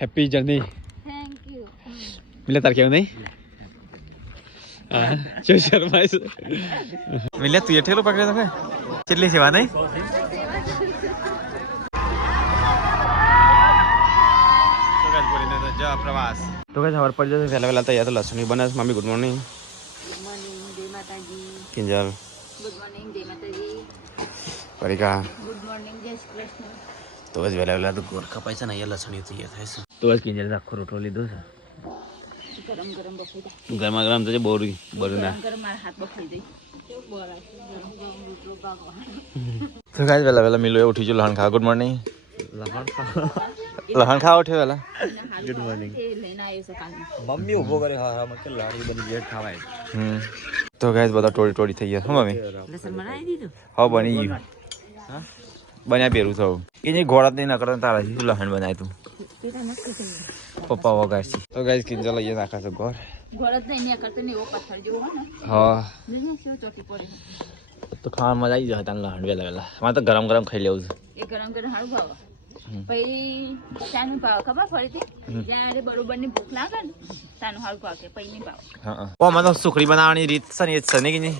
Happy journey. Thank you. મિલે તાર કેવું નહીં? જો શર્માય છે. મિલે તું ઠેલો પકડે તો કેટલી સેવા નહીં? પ્રવાસ તો કઈ ખબર પડી જશે વહેલા વહેલા તૈયાર તો લસણ બનાવે. Mummy good morning. Good morning, જય માતાજી. કિંજલ ગુડ મોર્નિંગ, જય માતાજી. પરિકા ગુડ મોર્નિંગ, જય શ્રી કૃષ્ણ. તો જ વહેલા વહેલા તો ગોરખા પૈસા નહીં લસણ તૈયાર થાય છે. તો જ કિંજલ આખો રોટલો લીધો છે. ગરમ ગરમ બફાઈ જાય. ગરમા ગરમ તો છે બોરું બોરું ના. ગરમ ગરમ મારા હાથ બફાઈ જાય. કેવું બોરા છે ગરમ ગરમ રોટલો ભાગવા. તો ગાઈસ વહેલા વહેલા મિલો એ ઉઠી જો લહણ ખા. Good morning. લહણ ખા ઉઠે વહેલા. Good morning. એ લઈને આવ્યો છે કાલનો. મમ્મી ઉભો કરે હા હા કે લાડી બની જેટ ખાવાય. તો ગાઈસ બધા ટોળી ટોળી થઈ ગયા. હું મમ્મી લસણ બનાવી દીધું. હા બની ગયું. હા બન્યા પેરું થયું કે જે ઘોડા નહીં નકર તારા લહણ બનાય તું પપ્પા વગાડશી. તો ગાઈસ કિંજલ લઈએ નાખા છે ઘર. ગોળત નહીં ને કરતો ને એવો પથ્થર જેવો હોય ને. હા જોઈને કેવો ચોટી પડે. તો ખાવા મજા આવી જાય તાર લહણ વહેલા વહેલા. મારે તો ગરમ ગરમ ખાઈ લેવું છે. એ ગરમ ગરમ હારું ભાવે. પછી ચાનું ભાવ ખબર ફરીથી જ્યારે બરોબર ની ભૂખ લાગે ને ચાનું હારું ભાવ કે પછી નહીં ભાવ. હા ઓ મને સુખડી બનાવવાની રીત છે ને એ જ છે ને કે નહીં?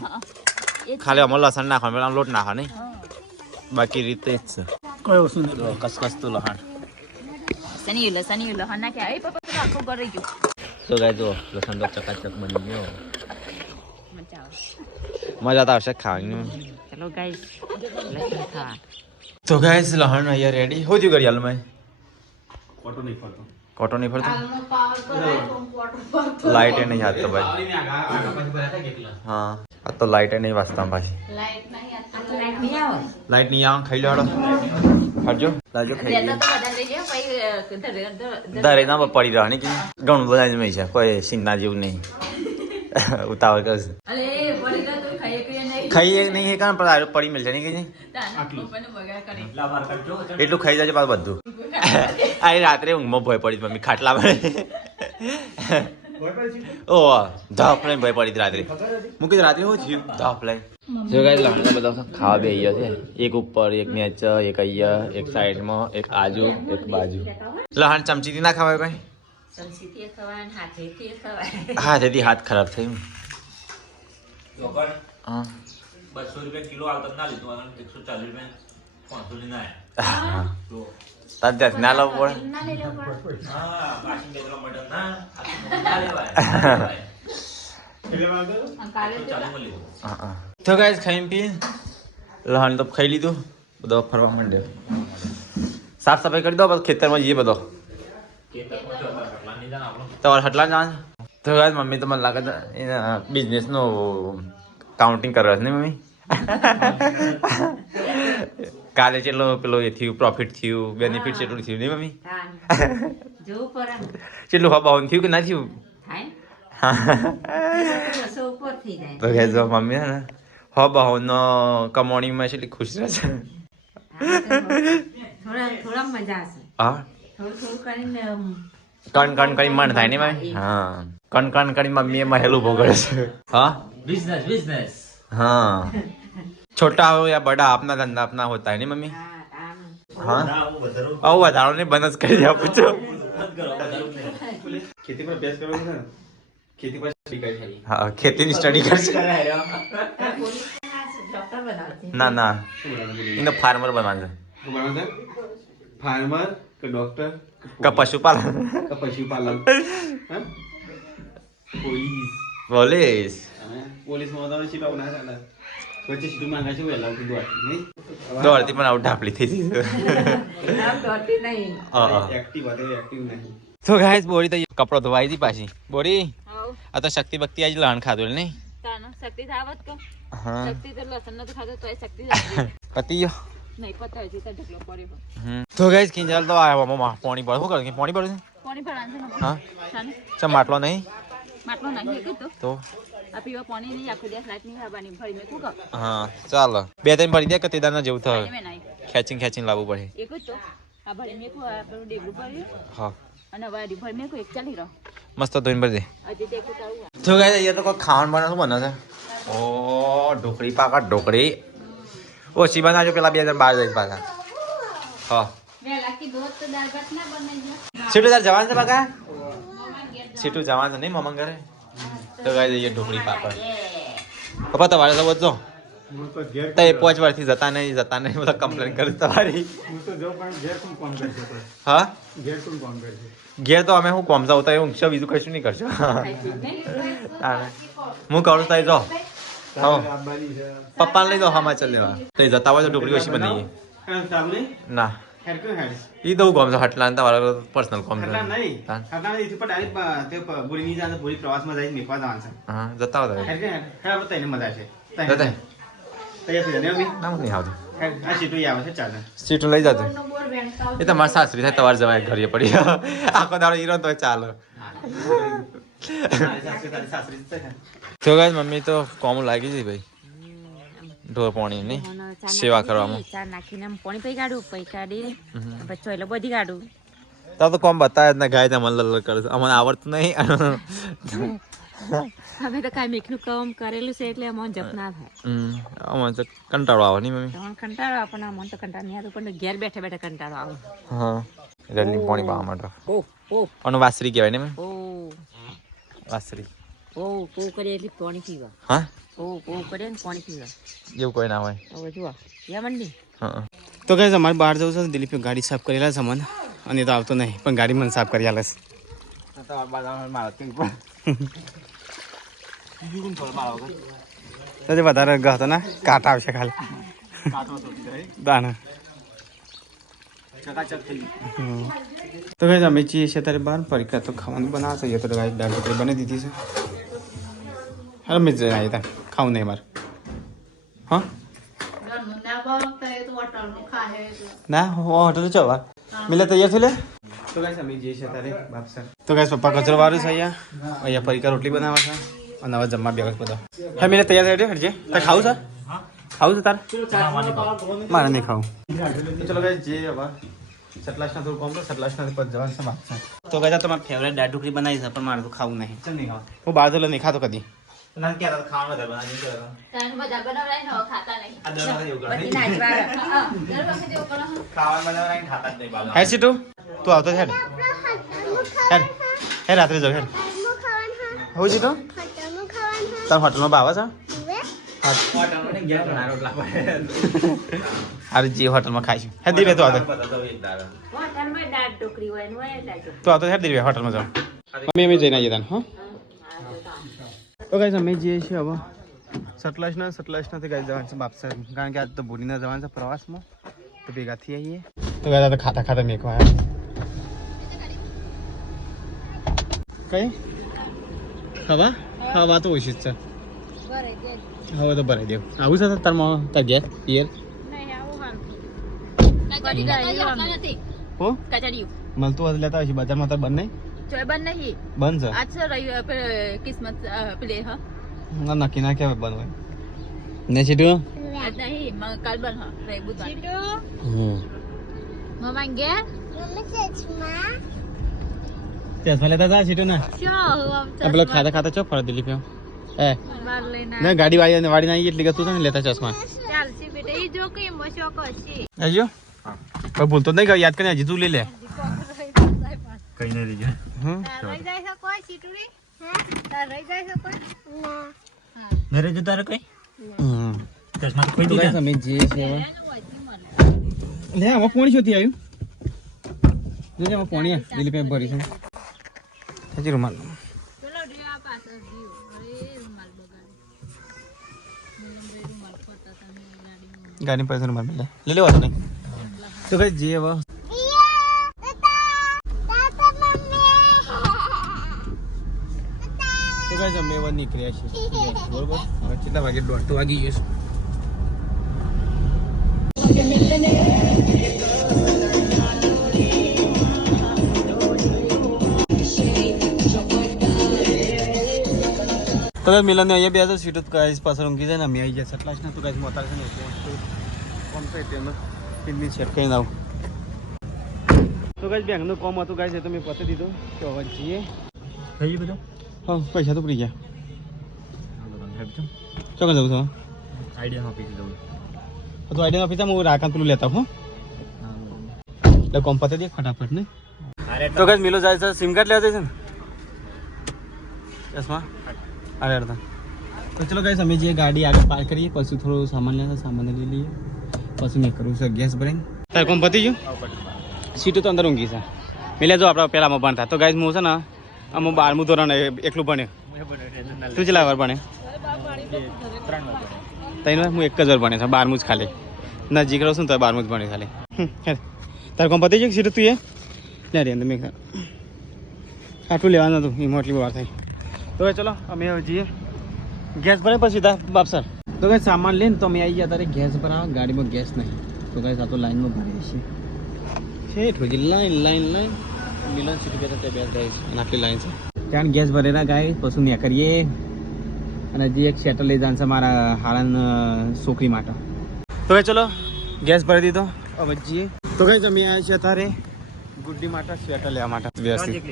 ખાલી આમાં લસણ નાખવાનું પેલા લોટ નાખવા નહીં બાકી રીત એ જ છે. કયો શું કસકસ તો લહણ સની લહણ નાખે આવી પપ્પા તો આખું ઘર રહી ગયું. તો ગાય જો લસણ તો ચકાચક બની ગયો. મજા આવે. મજા તો આવશે ખાવાની. ચલો ગાઈસ લસણ ખાવા. તો ગાઈસ લહણ અહીંયા રેડી હો થયું ઘડિયાળ માં ફોટો નહીં ફરતો. કોટો નહીં ફરતો લાઇટ નહીં હાથ તો ભાઈ. હા આ તો લાઇટ નહીં વાંચતા પાછી. લાઈટ નહીં આવે. લાઇટ નહીં આવે ખાઈ લો હાડો હટજો લાજો ખાઈ લો. દરે ના પડી રહેવાની કે ઘણું બધા જ છે કોઈ સિંગના જેવું નહીં. ઉતાવળ કરશે ખાઈ એક નહીં કારણ પણ આરો પડી મળશે નહીં કે એટલું ખાઈ જાય પાછું બધું. આ રાત્રે ઊંઘમાં ભય પડી મમ્મી ખાટલા પડે. ઓ ધાપ લઈને ભય પડી રાત્રે. મૂકી રાત્રે શું થયું ધાપ લઈને. જો ગાઈસ લહણ બધા ખાવા બે અહીંયા છે. એક ઉપર એક નીચે એક અહીંયા એક સાઈડમાં એક આજુ એક બાજુ. લહણ ચમચીથી ના ખવાય કઈ? હાથેથી હાથ ખરાબ થઈ. હા 200 રૂપિયા કિલો આવતા ના લીધું 140 રૂપિયા 500 ની ના તો તાર ત્યાં ના લાવવું પડે. હા પાછી બે કિલો મટન ના ના લેવાય તો ગાઈસ ખાઈને પી લહણ તો ખાઈ લીધું બધો ફરવા માંડ્યો. સાફ સફાઈ કરી દો પછી ખેતરમાં જઈએ બધો. તમારે હટલા જાણ તો ગાઈસ મમ્મી તો મને લાગે છે એના બિઝનેસનું કાઉન્ટિંગ કરવા છે ને મમ્મી. કાલે કેટલો પેલો એ થયું પ્રોફિટ થયું બેનિફિટ કેટલું થયું નહીં મમ્મી? કેટલું બાવન થયું કે ના થયું? તો કહે જો મમ્મી હે ને બાવન કમાણીમાં કેટલી ખુશ રહે છે. હા કણ કણ કરી મન થાય ને મમ્મી. હા કણ કણ કરી મમ્મી એમાં હેલું ભોગવે છે. હા બિઝનેસ हाँ छोटा हो या बड़ा अपना धंधा अपना होता है नहीं मम्मी? हाँ आओ बताओ ने बनस कर दिया पूछो. ખેતી પર અભ્યાસ કરવાનો છે ને ખેતી પર સ્ટડી કરી છે. हाँ खेती ની સ્ટડી કરશે. ના ના ઇનો ફાર્મર બનવાનું છે. ફાર્મર કે ડોક્ટર का पशुपालन કે પશુપાલન પોલીસ પોલીસ પોલીસમાં તો સીટા ના ચાલે વચ્ચે સીટું માંગા છે વેલા ઉઠી દોડતી નહીં દોડતી પણ આઉટ ઢાપલી થઈ ગઈ. એક્ટિવ હતો એક્ટિવ નહીં. તો ગાઈસ બોડી તો કપડો ધોવાઈ દી પાછી બોડી. આ તો શક્તિ ભક્તિ આજ લહણ ખાધું નહીં? શક્તિ ધાવત કો હા શક્તિ તો લસણ નથી ખાતો તો શક્તિ પતી ગયો. નહીં પતા હજી તો ઢગલો પડ્યો. તો ગાઈસ કિંજલ તો આવ્યો મમ્મા પાણી ભર શું કરે પાણી ભર પાણી ભરાવાનું છે. હા શાને ચમ માટલો નહીં માટલો નાખી કીધું તો આ પીવા પાણી નહીં આખો દિવસ લાઈટ નહીં આવવાની ભરી મેં શું કહું હા ચાલો બે ત્રણ ભરી દે કે તે દાના જેવું થાય મેં નહીં ખેંચીને લાવવું પડે. એક જ તો આ ભરી મેં આ પેલું ડેગલું ભર્યું હા અને વાડી ભરી મેં એક ચાલી રહ્યો મસ્ત ધોઈને ભરી દે. હજી તે ઉતારું તો ગાઈસ અહીંયા તો કોઈ ખાવાનું બનાવવાનું બને છે. ઓ ઢોકળી પાકા ઢોકળી ઓછી બનાવજો પેલા બે જણ બહાર જઈશ પાછા. હા સીટું તાર જવાનું છે બકા સીટું જવાનું છે નહીં મમ્મા ઘરે તો ગાય જઈએ ઢોકળી પાપડ પપ્પા તમારે તો બધો હું તો ઘેર તો એ 5 વર્ષથી જતા નહીં બધા કમ્પ્લેન કરે તમારી હું તો જો પણ ઘેર કોણ કામ કરશે તો? હા ઘેર કોણ કામ કરશે? ઘેર તો અમે હું કોમતા હોતા એવું ઊંઘશો બીજું કશું નહીં કરશો હું કરું તો જો હા આબાની છે. પપ્પાને લઈ દો હમાચલ લેવા તો એ જતા હોય તો ઢોકળી ઓછી બનાવીએ સામને ના હેડ ક્યું હેડ? એ તો હું કોમ છું હટલા તમારા પર્સનલ કોમ આટલા નહીં. આટલા નહીં. ઈથી પર direct તે ભૂરી નહીં જવાનું. ભૂરી પ્રવાસમાં જઈને મેકવા જવાનું છે. હા જતા હોય હેડ ક્યું હેડ? હેડ આપણે તઈને મજા છે. જતા તૈયાર થઈ જાય ને અભી? ના નહીં આવતું હેડ, આ સીટું ઈ આવે છે, ચાલે. સીટું લઈ જતું એ તમારા સાસરી થાય તમારે જવાય ઘરે પડી આખો દાડો હીરો તો ચાલે તારી સાસરી જ છે ને? તો ગાય મમ્મી તો કોમ લાગી જઈ ભાઈ ઢોર પાણી ની સેવા કરવામાં ચા નાખીને પાણી પી કાઢું પી કાઢી પછી ચોયલો બધી કાઢું તાર તો કોમ બતાવે જ ને ગાય તમને લલ કરે છે અમને આવડતું નહીં અમે તો કાંઈ મેકનું કામ કરેલું છે એટલે અમને જપ ના થાય અમને તો કંટાળો આવે નહીં મમ્મી તમને કંટાળો આવે પણ અમને તો કંટાળો નહીં આવતો પણ ઘેર બેઠા બેઠા કંટાળો આવે હા રનિંગ પાણી પાવા માટે ઓ ઓ અને વાસરી કહેવાય ને ઓ વાસરી ઓ કરીએ એટલે પાણી પીવા હા ઓ કરીએ ને પાણી પીવા એવું કોઈ ના હોય હવે જુઓ યા મંડી હા તો કઈ અમારે બહાર જવું છે દિલીપે ગાડી સાફ કરેલા છે મને અને એ તો આવતો નહીં પણ ગાડી મને સાફ કરી આલે છે વધારે ગતો ને કાંટા આવશે ખાલી દાના તો કઈ અમે છીએ છે ત્યારે બહાર પરીક્ષા તો ખાવાનું બનાવશે એ તો ગાય દાળ ભાખરી બની દીધી છે હાલ મેં જઈને આવી ત્યાં ખાવું નહીં મારે હા ના હોટલ જવા મિલે તૈયાર થઈ લે તો ગાઈસ અમે જઈએ છીએ તારે બાપસર તો ગાઈસ પપ્પા કચરો વાળું છે અહીંયા પરીકા રોટલી બનાવે છે અને હવે જમવા બે વખત બધા હા મિલે તૈયાર થઈ હટજે તારે ખાવું છે ખાવું છે તારે મારે નહીં ખાવું ચલો ગાઈસ જે હવે સટલાસના થોડું કોમ તો સટલાસના પર જવાનું છે બાપસર તો ગાઈસ તમારી ફેવરેટ દાળ ઢોકળી બનાવી છે પણ મારે તો ખાવું નહીં ચલ નહીં ખાવું હું બહાર તો નહીં ખાતો કદી હેડ સીટુ તું આવતો હેડ હેડ હેડ રાત્રે જાવ હેડ હું સીટુ તાર હોટલમાં ભાવે છે અરે જે હોટલમાં ખાઈશું હેડ દીવે તું આવતો તું આવતો હેડ દીવે હોટલમાં જાવ અમે જઈને આવીએ તને હા તો ગાઈસ અમે જઈએ છીએ હવે સટલાસનાથી ગાઈસ જવાનું છે બાપસર કારણ કે આજ તો ભૂરીના જવાનું છે પ્રવાસમાં તો ભેગા થઈ આવીએ તો ગાઈસ તો ખાતા મેકવા કઈ હવા તો ઓછી જ છે હવે તો ભરાઈ દેવું આવું છે તારમાં તાર ગેસ પિયર હો મળતું હતું લેતા હોય છે બજારમાં તો બંધ નહીં બંધ નહીં બંધ છે આજ કિસ્મત પેલે હા ના નક્કી ના કહેવાય બંધ હોય ને સીટું આજ નહીં કાલ બંધ હા રહી બુધવાર મમ્મા ચશ્મા લેતા હતા સીટું ને પેલો ખાતા ચો ફળ દિલીપ એ ના ગાડી વાળી ના એટલી ગતું ને લેતા ચશ્મા ચાલશે બેટા ઈ જો કે મશો કશી આજો કોઈ ભૂલતો નહીં યાદ કરીને હજી તું લઈ લે કઈ નહીં રહી ગયા રહી જાય છે કોઈ ચીટુડી તાર રહી જાય છે કોઈ ઘરે જતા રે કઈ ચશ્મા ખોઈ તો દીધા તમે જે છે લે આમાં પાણી શોધી આવ્યું જોજે આમાં પાણી દિલીપ ભરી છે હજી રૂમાલ ચલો ડ્યા પાછળ જીવ અરે રૂમાલ બગાડી રૂમાલ ફરતા તમે ગાડી પાસે રૂમાલ લે લેવા તો નહીં તો કઈ જે હવે તો કઈ અમે એવા નીકળ્યા છીએ બરોબર હવે કેટલા વાગે 1:30 વાગી ગયો તો મિલન અહીંયા બે હજાર સીટ ગાઈસ પાછળ ઊંઘી જાય ને અમે આવી જાય સટલાસ ને તો ગાઈસ મોતાર છે ને કોમ છે તેમાં ફિલ્મી શેર કરીને આવું તો ગાઈસ બેંકનું કોમ હતું ગાઈસ એ તો મેં પતી દીધું તો હવે જઈએ થઈ બધું હા પૈસા તો પડી ગયા ચોક્કસ જવું છું આઈડિયા આપી દીધું તો આઈડિયા આપી હું રાખાન પેલું લેતા હું એટલે કોમ પતે દે ફટાફટ ને તો ગાઈસ મિલો જાય છે સિમ કાર્ડ લેવા જાય છે ને ચશ્મા અરે અડધા તો ચલો ગાઈસ અમે જે ગાડી આગળ પાર્ક કરીએ પછી થોડો સામાન લેવા સામાન લઈ લઈએ પછી મેં કરું છું ગેસ ભરીને તારે કોમ પતી ગયું સીટો તો અંદર ઊંઘી છે મિલે જો આપણે પહેલામાં ભણ થાય તો ગાઈસ હું છે ને આમ 12મું ધોરણ એકલું ભણ્યો તું કેટલા વાર ભણે 3 વાર હું એક જ વાર ભણે છે 12મું જ ખાલી નજીક રહું છું તો 12મું જ ભણે ખાલી તારે કોમ પતી ગયું સીટો તું એ લે રે અંદર મેં આટલું લેવાનું હતું એમાં એટલી વાર થઈ તો ચલો અમે હવે જઈએ ગેસ ભરે પછી સીધા બાપસર તો કઈ સામાન લઈને તો અમે આવી ગયા તારે ગેસ ભરાવા ગાડીમાં ગેસ નહીં તો કઈ આ તો લાઈનમાં ભરીએ છીએ શેઠ હોય લાઈન મિલન સિટી કે તે બેસ જાય અને આટલી લાઈન છે કારણ ગેસ ભરેલા ગાય પછી ને કરીએ અને હજી એક શેટર લઈ જવાનું છે મારા હાળાન છોકરી માટે તો કઈ ચલો ગેસ ભરી દીધો હવે જઈએ તો કઈ અમે આવ્યા છીએ તારે ગુડ્ડી માટે સ્વેટર લેવા માટે વ્યવસ્થિત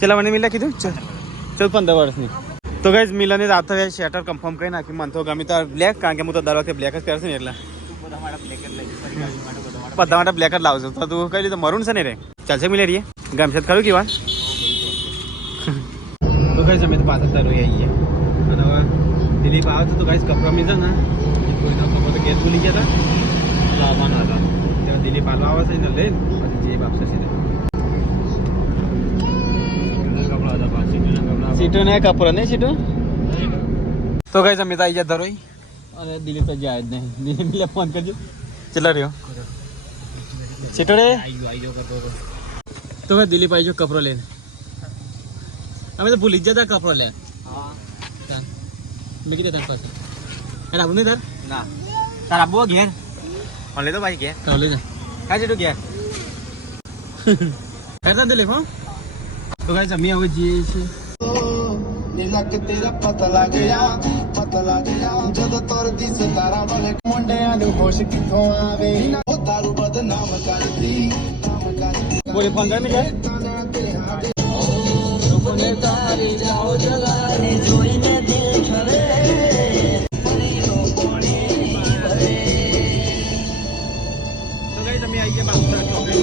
ચલા મને મિલા કીધું ચલ 15 વર્ષની તો ગાઈઝ મિલને રાત હવે શેટર કન્ફર્મ કરી નાખી મને તો ગમે તો બ્લેક કારણ કે હું તો દર વખતે બ્લેક જ પહેરશું ને એટલે બધા માટે બ્લેક જ લાવજો તો તું કઈ રીતે મરૂન છે ને રે ચાલશે મિલે રહીએ ગમશે ખરું કેવા તો ગાઈઝ અમે તો પાછળ તરવી આવીએ અને હવે દિલીપ આવે તો ગાઈઝ કપડા મી છે ને કપડા તો ગેસ ભૂલી ગયા હતા લાવવાના હતા ત્યારે દિલીપ આલો આવે છે ને લઈને પછી જે આપશે સીધા સીટો ને કપડો નહીં સીટો તો કઈ અમે તો આવી ગયા ધરોઈ અને દિલીપ તો જાય જ નહીં દિલીપ ફોન કરજો ચલા રહ્યો સીટો રે તો કઈ દિલીપ આવી ગયો કપડો લઈને અમે તો ભૂલી જ જતા કપડો લે મેં કીધું તાર પાસે અરે આવું નહીં તાર ના તાર આબો ઘેર ફોન લેતો ભાઈ ઘેર ચાલો લે કાં સીટો ઘેર કરતા દિલીપ હો તો કઈ અમે હવે જઈએ છીએ नीला के तेरा पता लग गया जब तोर दिस तारा वाले मुंडे आलू होश किथों आवे ओ तारू बदनाम करती बोले पंगा में जाए लोगों तारी जाओ जगाने જોઈને દિલ છરે પરીનો પાણી ભરે તો ગાઈસ અમે આવી ગયા બાપસર ચોકડી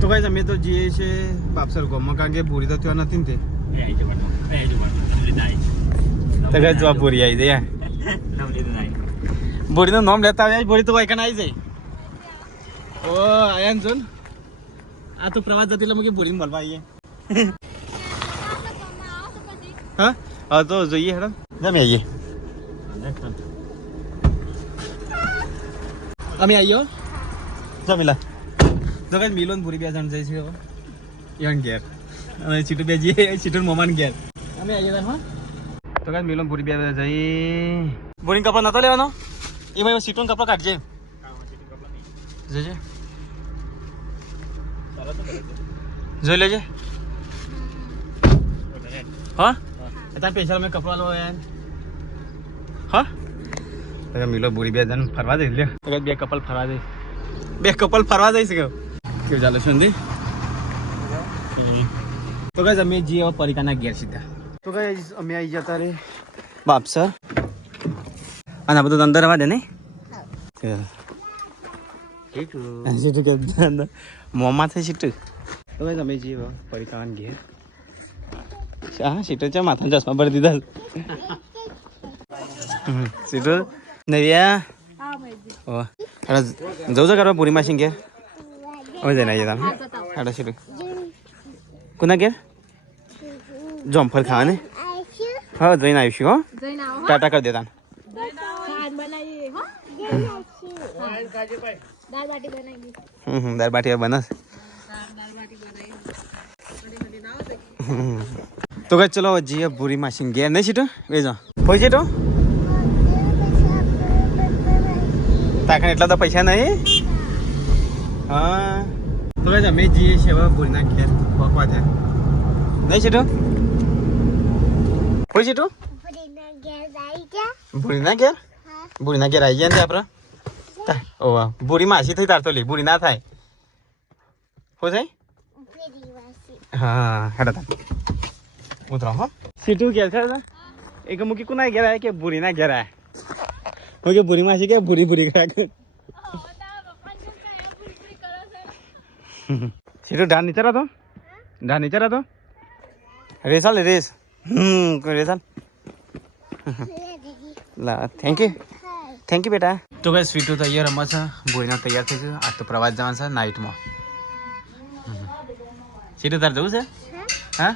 તો ગાઈસ અમે તો જઈએ છે બાપસર ગામમાં કારણ કે ભૂરી તો ત્યાં નથી ને તે પૂરી આવી જાય બોડી નું નામ લેતા આવ્યા બોડી તો વાયકન આવી જાય ઓ આયા જોન આ તો પ્રવાસ જતી એટલે બોડી મળવા આવીએ હા હા તો જોઈએ હેડો જમે આવીએ અમે આવીએ જમીલા તો કઈ મિલોન પૂરી 2 જણ જઈશું હવે યન ઘેર અને ચીટુ બે જઈએ ચીટુ મોમાન ઘેર અમે આવીએ તાર હા તો કાંઈ મિલોન પૂરી 2 જઈ બોરિંગ કપડો નતો લેવાનો એમાં સીટોન કપડો કાઢજે જજે જોઈ લેજે હા તાર પૈસા મેં કપડા લો યાર હા મિલો પૂરી 2 જણ ફરવા જઈશ લે બે કપલ ફરવા જઈશ કેવું ચાલે સંધી તો ગાઈસ અમે જે પરિકાના ઘેર સીધા તો ગાઈસ અમે આવી જતા રે બાપસર અને આ બધું અંદર આવવા દે ને સીટું કે મોંમાં થઈ સીટું તો ગાઈસ અમે જે પરિકાના ઘેર હા સીટું છે માથા ચશ્મા ભરી દીધા સીટું નવ્યા ઓ જવું છે કરવા પૂરી માસી ઘેર હવે જઈને આવીએ તમે હાડા સીટું કોના ઘેર જમફર ખાવા ને હા જઈને આવીશું હો ટાટા કરી દેતા દાળ બાટી બનસ તો કઈ ચલો જઈએ ભૂરી માસી ઘેર નહીં સીટો વેજો હોય છે તો તાકણ એટલા તો પૈસા નહીં હા તો કઈ અમે જઈએ છીએ હવે ભૂરીના ઘેર પકવા છે નહીં છે તો હોય છે તો ભૂરીના ઘેર ભૂરીના ઘેર આવી ગયા ને આપણે ઓ વાહ ભૂરી માસી થઈ તાર તો લી ભૂરી ના થાય હો જાય હા હેડા તા ઉતરો હો સીટું ઘેર છે એક મુકી કુના ઘેર આયા કે ભૂરીના ઘેર આયા હું કે ભૂરી માસી કે ભૂરી કરા કે સીધું ઢાન નીચે રહેતો ઢાન નીચે રહેતો રેસ હાલ રેસ કોઈ રેસ હાલ લા થેન્ક યુ બેટા તો કઈ સ્વીટું તૈયાર રમવા છે ભોયના તૈયાર થઈ છે આજ તો પ્રવાસ જવાનું છે નાઇટમાં સીધું તાર જવું છે હા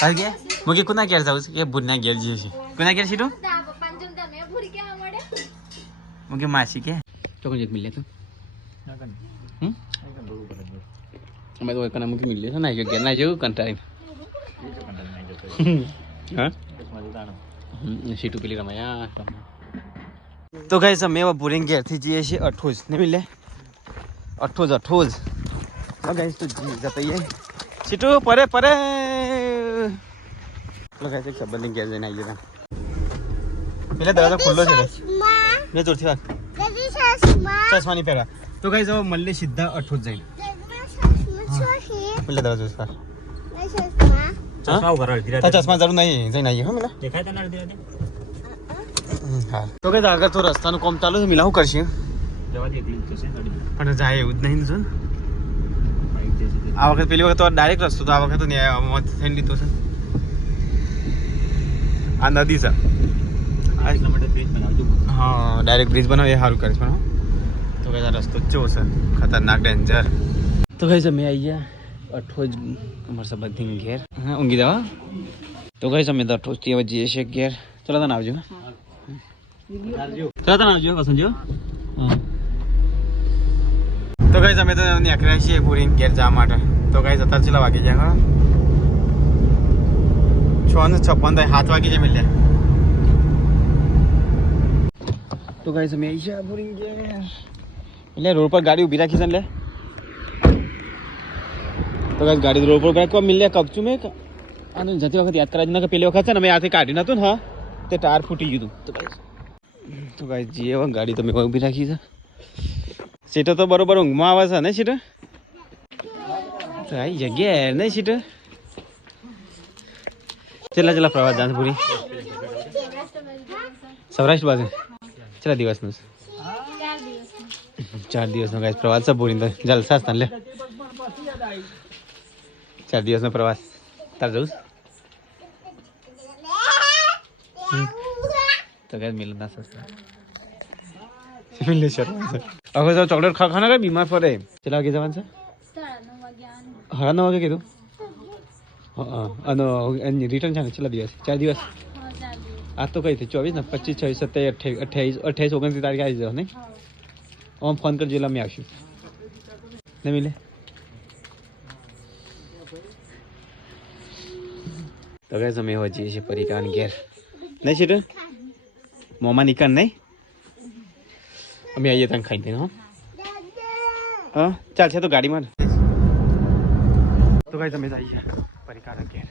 તાર કે મુકે કોના ઘેર જવું છે એ ભૂરના ઘેર જઈએ છીએ કોના ઘેર સીધું मुझे मासी के तो कौन मिल तू मैं तो एक मुझे मिल ना जो गया ना जो कंटाई हाँ सीटू के लिए रमाया तो गाइस हम वो बोरिंग गया थी जी ऐसे 28 नहीं मिले 28 तो गाइस तो जी जाता ही है सीटू परे परे तो गाइस एक सब बंदे गया देना ये था पहले दरवाजा खुल्लो છે મે જોરથી વાત ચશ્મા નહીં પહેરા તો ગાઈસ હવે મલ્લે સીધા 28 જઈને પેલા દરવાજો છે ચશ્મા ઉભા રહી તા ચશ્મા જરૂર નહીં જઈને આવીએ હો મિલા દેખાય તને અડધી હા તો ગાઈસ આગળ તો રસ્તાનું કામ ચાલુ છે મિલા હું કરશે જવા દે એકલી જશે ગાડી પણ જાય એવું જ નહીં જો આ વખત પેલી વખત તો ડાયરેક્ટ રસ્તો તો આ વખત તો ન્યાય થઈને લીધો છે આ નદી છે हाँ डायरेक्ट ब्रिज बनाओ ये हारू कर तो कैसा रास्ता चो सर खतरनाक डेंजर तो कैसे मैं आई है 28 हमारे सब दिन घेर हाँ उंगी दवा तो कैसे मैं 28 बजे से घेर चला था ना आवजो चला था ना आवजो समझो तो कैसे मैं तो निकला છે પૂરી ઘેર જવા માટે તો ગાઈસ અત્યારે ચલા વાગી ગયા 6:56 7 વાગી જાય મળ્યા तो गाइस मैं ईशा बोलेंगे ले रोड पर गाड़ी उभी રાખી છે લે તો ગાइस ગાડી રોડ પર બ્રેક કો મિલ લે કબચું મે આને જતી વખત યાદ કરાજ ન કે પેલી વખત છે ને મે આથી કાઢી નતું ને હા તે ટાયર ફૂટી ગયું તો ગાइस જે હવે ગાડી તો મે ઉભી રાખી છે સીટો તો બરોબર ઊંઘમાં આવે છે ને સીટો તો આ જગ્યા ને સીટો ચલા પ્રવાસ જાન પૂરી સૌરાષ્ટ્ર બાજુ કેટલા દિવસનું 4 દિવસનો ગાઈસ પ્રવાસ છે પૂરી તો જલસા છે લે 4 દિવસનો પ્રવાસ તાર જવું તો ગાઈસ મિલન ના સસ્તા મિલે શર્મા છે હવે તો ચોકલેટ ખાના કે બીમાર પડે કેટલા વાગે જવાનું છે 9:30 વાગે કીધું હા અને રિટર્ન છે ને કેટલા દિવસ 4 દિવસ आज तो कही थी 24 ना 25 26 27 28 29 तारीख आई जाओ नहीं हम फोन कर जिला में आशु नहीं मिले तो कैसे मैं हो जी परिकान घेर नहीं सीट मोमा निकल नहीं अभी आइए तक खाई थे हाँ चल तो गाड़ी में तो कैसे मैं आइए परिकान घेर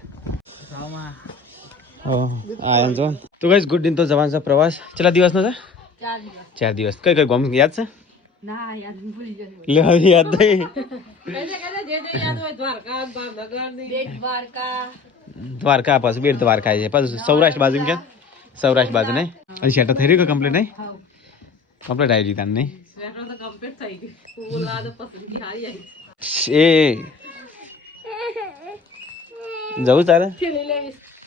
આયન જો તો ગાઈસ ગુડ દિન તો જવાન છે પ્રવાસ કેટલા દિવસનો છે 4 દિવસ કઈ કઈ ગામ યાદ છે ના યાદ ભૂલી ગયો લે હવે યાદ નહીં જે યાદ હોય દ્વારકા ભાવનગર ની બેટ દ્વારકા પાછું બેટ દ્વારકા છે પાછું સૌરાષ્ટ્ર બાજુ કે સૌરાષ્ટ્ર બાજુ નહીં અને શેટર થઈ રહ્યું કે કમ્પ્લીટ નહીં કમ્પ્લીટ આવી ગઈ તાન નહીં શેટર તો કમ્પ્લીટ થઈ ગયું ઓલા તો પસંદગી હારી આવી એ જવું તારે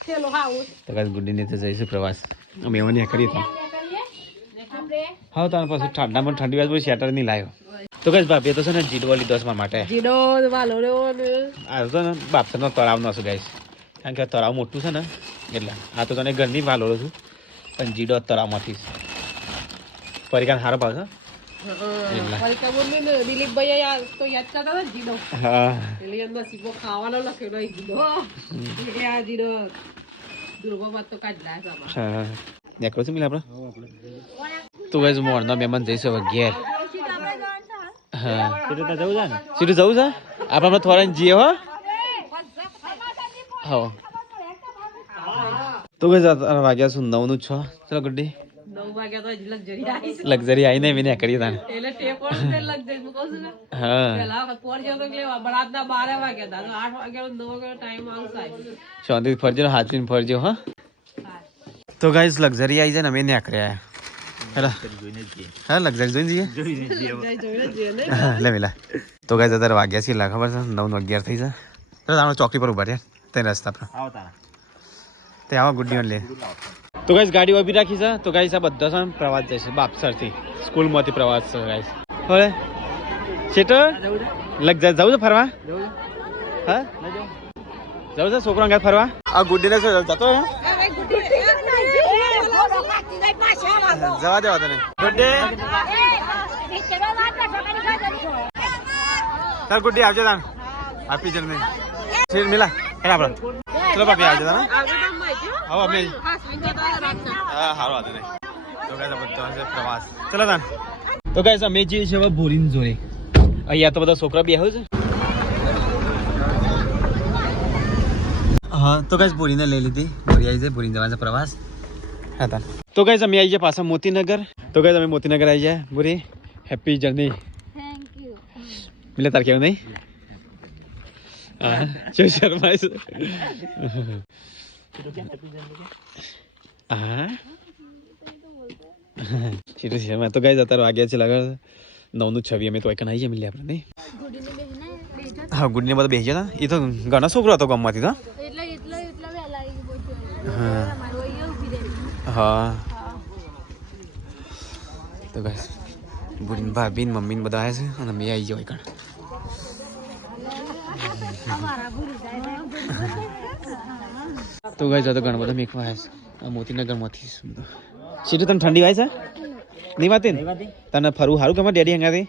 તો ગાઈસ ગુડ દિન તો જઈશું પ્રવાસ અમે એમાં કરીએ તો હા તાર પછી ઠંડામાં ઠંડી વાત શેટર નહીં લાવ્યો તો ગાઈસ બાપ એ તો છે ને જીડો લીધો છે મારા માટે જીડો વાલોડો આ તો ને બાપસરનો તળાવ નો છે ગાઈસ કારણ કે તળાવ મોટું છે ને એટલે આ તો તને ઘરની વાલોડો છું પણ જીડો તળાવમાંથી પરિકાન હારો ભાવ છે તો ગાઈસ મોરનો મહેમાન જઈશું હવે ઘેર હા સીધું જવું છે આપણે થોડા જીએ હો હા તો ગાઈસ વાગ્યા શું 9 નું 6 ચલો ગુડ્ડી 9 વાગ્યા તો લક્ઝરી આવી નહીં મેને કરીએ તાને એટલે ટેપોર ને લક્ઝરી મુ કહું છું ને હા પેલા પોર જેવો તો લેવા બરાતના 12 વાગ્યા તા 8 વાગ્યા 9 વાગ્યા ટાઈમ આવશે શાંતિ ફરજો હાચવીને ફરજો હા તો ગાઈસ લક્ઝરી આવી જાય ને મેને કર્યા હેલા જોઈને જ જઈએ. હા લક્ઝરી જોઈને જઈએ જોઈને જઈએ. લે મિલા તો ગાઈસ અત્યારે વાગ્યા છે લા ખબર છે 9:11 થઈ છે તો આપણે ચોકી પર ઉભા રહ્યા તે રસ્તા પર આવતા તે આવા ગુડ લે તો ગાઈસ ગાડી ઊભી રાખી છે તો ગાઈસ આ બધા છે પ્રવાસ જાય છે બાપસરથી સ્કૂલમાંથી પ્રવાસ છે ગાઈસ હવે સેટર લગ જાવ છે ફરવા હા જાવ છે છોકરા ઘાટ ફરવા આ ગુડ્ડી ને જતો જવા દેવા તને ગુડ્ડી સર ગુડ્ડી આવજો તાન આપી જર નહીં શેર મિલા હેડા આપણે ચલો બાપી આવજો તાન આવો અમે હા હારો વાંધો નહીં તો ગાઈસ બધા છે પ્રવાસ ચલો તાન તો ગાઈસ અમે જે છે હવે ભોરીન જોડે અહીંયા તો બધા છોકરા બેહ્યો છે હા તો ગાઈસ ભોરીને લઈ લીધી ભોરી આવી છે ભોરીને જવાનો પ્રવાસ હા તાન તો ગાઈસ અમે આવી ગયા પાછા મોતીનગર તો ગાઈસ અમે મોતીનગર આવી ગયા ભોરી હેપી જર્ની થેન્ક યુ મિલે તાર કેવું નહીં હા શું શર્માય છે હા સીધું શર્મા તો ગાઈસ અત્યારે વાગ્યા છે લાગે 9:26 અમે તો એકન આવી ગયા મિલે આપણે નહીં હા ગુડને બધા બેસી ગયા એ તો ઘણા છોકરો હતો ગામમાંથી તો હા તો ગાઈસ ગુડીન ભાભી ને મમ્મી ને બધા આવ્યા છે અને મેં આવી ગયો એકણ તો ગાઈસ તો ઘણા બધા મેકવા આવ્યા છે આ મોતીનગરમાંથી સીધું તને ઠંડી વાય છે નહીં વાતે ને તને ફરવું સારું ગમે ડેડી હંગાથી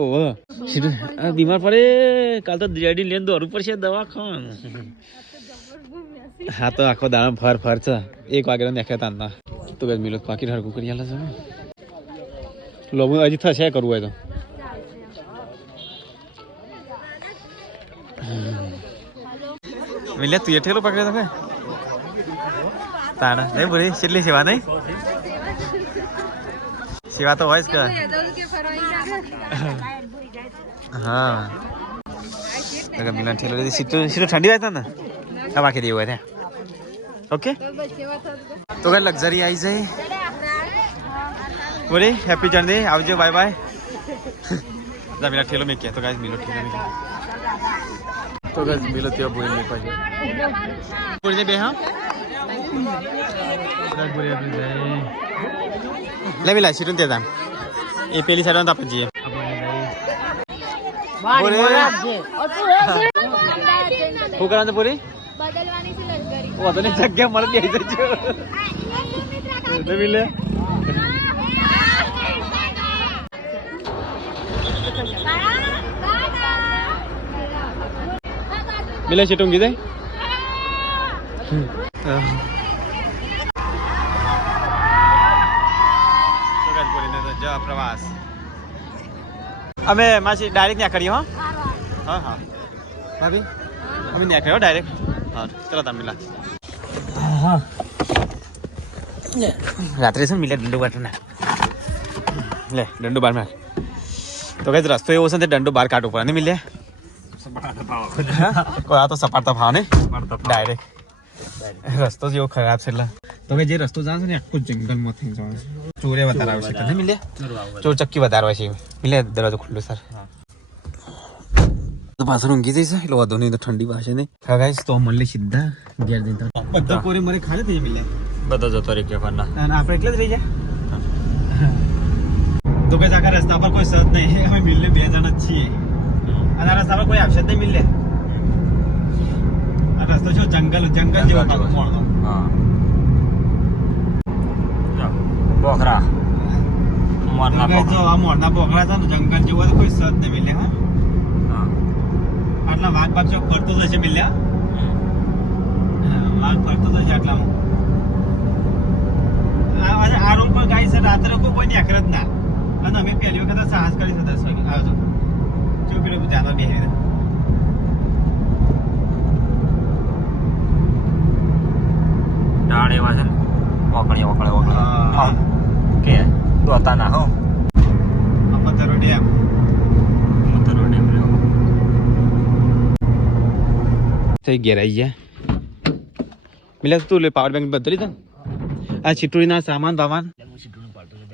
ઓહ સીધું બીમાર પડે કાલ તો ડેડી લઈને દોડવું પડશે દવાખાન હા તો આખો દાણા ફર છે 1 વાગે નાખ્યા તાના તો ગાઈસ મિલો પાકી હરકું કરી આલે છે લોબુ હજી થશે કરવું હોય તો મિલે તું એઠેલો પકડે તો તાણા નહીં બોલી કેટલી સેવા નહીં સેવા તો હોય જ કે હા મિલા ઠેલો સીધું ઠંડી વાય ને આ બાકી દેવું હોય ઓકે તો કઈ લક્ઝરી આવી જાય બોલે હેપી જર્ની આવજો બાય બાય મિલા ઠેલો મેં કહે તો ગાઈસ મિલો ઠેલો મેં તો ગાઈસ મિલો તેવા બોલી મેં કહે બોલીને બે હા લે મિલા સીટું તે દામ એ પેલી સાઈડ તો આપણે જઈએ શું કરવાનું પૂરી બદલવાની છે લશ્કરી ઓ તો જગ્યા મળે બેસી જજો મિલે મિલે સીટું કીધે પ્રવાસ અમે માસી ડાયરેક્ટ ત્યાં કરીએ હા હા ભાભી અમે ત્યાં કર્યો ડાયરેક્ટ હા ચલો તમે મિલા હા રાત્રે છે ને મિલે દંડો બાર ના લે દંડો બાર માં તો કઈ રસ્તો એવો છે ને દંડો બાર કાઢવો પડે ને મિલે કોઈ આ તો સપાટતા ભાવ ને ડાયરેક્ટ રસ્તો જેવો ખરાબ છે એટલે તો કે જે રસ્તો જાય છે ને આખું જંગલમાં થઈ જવાનું છે ચોરે વધારે આવે છે તને મિલે ચોર ચક્કી વધારે હોય છે મિલે દરવાજો ખુલ્લો સર તો પાછળ ઊંઘી જઈશ એટલે વધુ નહીં તો ઠંડી પાસે નહીં હા ગાઈસ તો મળે સીધા ઘેર જઈને બધા કોરી મરે ખાલી થઈ મિલે બધો જતો રહી ગયા ફરના અને આપણે એટલે જ રહી જાય તો કઈ આખા રસ્તા પર કોઈ સદ નહીં અમે મિલે 2 જણા જ છીએ અને આ રસ્તા પર કોઈ આવશે જ નહીં મિલે આ રસ્તો છે જંગલ જેવો મોડનો હા બોખરા મોરના જો આ મોરના બોખરા છે ને જંગલ જેવો કોઈ સદ નહીં મિલે હા આટલા વાઘ બાગ જો ફરતો જશે મિલ્યા વાઘ ફરતો જશે આટલામાં આ રોડ પર ગાય છે રાત્રે કોઈ નીકળે જ ના અને અમે પહેલી વખત સાહસ કરી છે 10 વાગે આવજો જો પેલું જાનવર બેહી ડાળ એવા છે ને ઓકળી કે દોતા ના હો પથ્થરો ડેમ થઈ ગયા રહી ગયા મિલા તું લે પાવર બેંક બદલી દે આ ચીટુડીના સામાન બામાન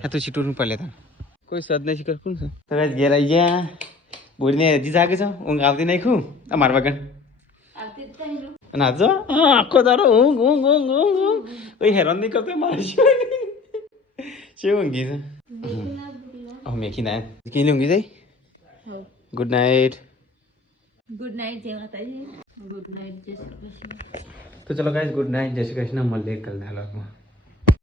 હા તો સીટું પર લેતા કોઈ સદ નહીં શીખર કોણ છે તો કાંઈ ઘેર આવી ગયા બોલીને હજી જાગે છો ઊંઘ આવતી નાખ્યું આ મારવા ગણ આવતી જ નહીં. અને આજો આખો તારો ઊંઘ ઊંઘ ઊંઘ ઊંઘ ઊંઘ કોઈ હેરાન નહીં કરતો મારી શું ઊંઘી છે મેખી ના કીને ઊંઘી જાય ગુડ નાઇટ ગુડ નાઇટ જય માતાજી. ગુડ નાઇટ જય શ્રી કૃષ્ણ. તો ચલો ગાઈસ ગુડ નાઇટ જય શ્રી કૃષ્ણ મળીએ કલના વ્લોગમાં